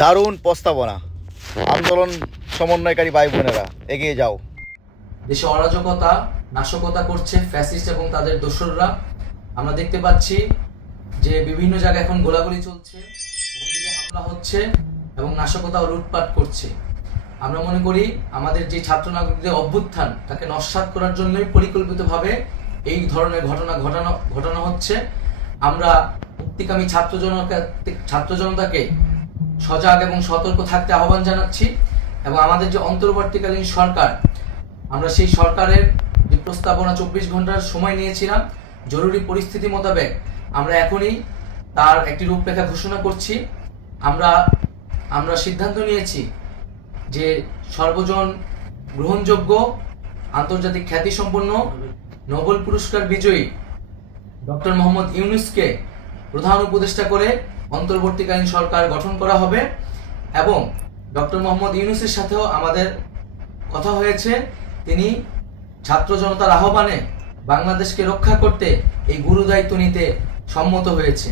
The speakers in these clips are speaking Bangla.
দারুণ প্রস্তাবনা। আন্দোলন সমন্বয়কারী ভাই বোনেরা, এগিয়ে যাও। দেশে অরাজকতা নাশকতা করছে ফ্যাসিস্ট এবং তাদের দোসররা। আমরা দেখতে পাচ্ছি যে বিভিন্ন জায়গায় এখন গোলাগুলি চলছে, হামলা হচ্ছে এবং নাশকতা ও লুটপাট করছে। আমরা মনে করি আমাদের যে ছাত্র নাগরিকদের অভ্যুত্থান তাকে নস্যাৎ করার জন্যই পরিকল্পিতভাবে এই ধরনের ঘটনা হচ্ছে। আমরা মুক্তিকামী ছাত্র জনতাকে সজাগ এবং সতর্ক থাকতে আহ্বান জানাচ্ছি এবং আমাদের যে অন্তর্বর্তীকালীন সরকার, আমরা সেই সরকারের যে প্রস্তাবনা 24 ঘন্টার সময় নিয়েছিলাম, জরুরি পরিস্থিতি মোতাবেক আমরা এখনই তার একটি রূপরেখা ঘোষণা করছি। আমরা সিদ্ধান্ত নিয়েছি যে সর্বজন গ্রহণযোগ্য আন্তর্জাতিক খ্যাতিসম্পন্ন নোবেল পুরস্কার বিজয়ী ডক্টর মোহাম্মদ ইউনূসকে প্রধান উপদেষ্টা করে অন্তর্বর্তীকালীন সরকার গঠন করা হবে এবং ডক্টর মোহাম্মদ ইউনূসের সাথেও আমাদের কথা হয়েছে। তিনি ছাত্র জনতার আহ্বানে বাংলাদেশকে রক্ষা করতে এই গুরুদায়িত্ব নিতে সম্মত হয়েছে।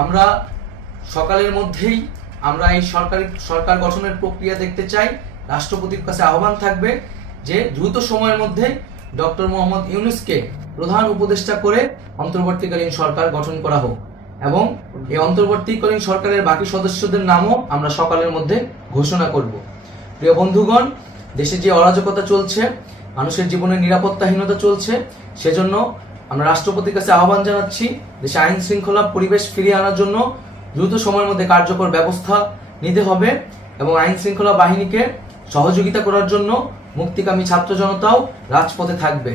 আমরা সকালের মধ্যেই আমরা এই সরকার গঠনের প্রক্রিয়া দেখতে চাই। রাষ্ট্রপতির কাছে আহ্বান থাকবে যে দ্রুত সময়ের মধ্যে ডক্টর মোহাম্মদ ইউনূসকে প্রধান উপদেষ্টা করে অন্তর্বর্তীকালীন সরকার গঠন করা হোক এবং এই অন্তর্বর্তীকালীন সরকারের বাকি সদস্যদের নামও আমরা সকালের মধ্যে ঘোষণা করব। প্রিয় বন্ধুগণ, দেশে যে অরাজকতা চলছে, মানুষের জীবনের নিরাপত্তাহীনতা চলছে, সেজন্য আমরা রাষ্ট্রপতির কাছে আহ্বান জানাচ্ছি দেশে আইন শৃঙ্খলা পরিবেশ ফিরিয়ে আনার জন্য দ্রুত সময়ের মধ্যে কার্যকর ব্যবস্থা নিতে হবে এবং আইন শৃঙ্খলা বাহিনীকে সহযোগিতা করার জন্য মুক্তিকামী ছাত্র জনতাও রাজপথে থাকবে।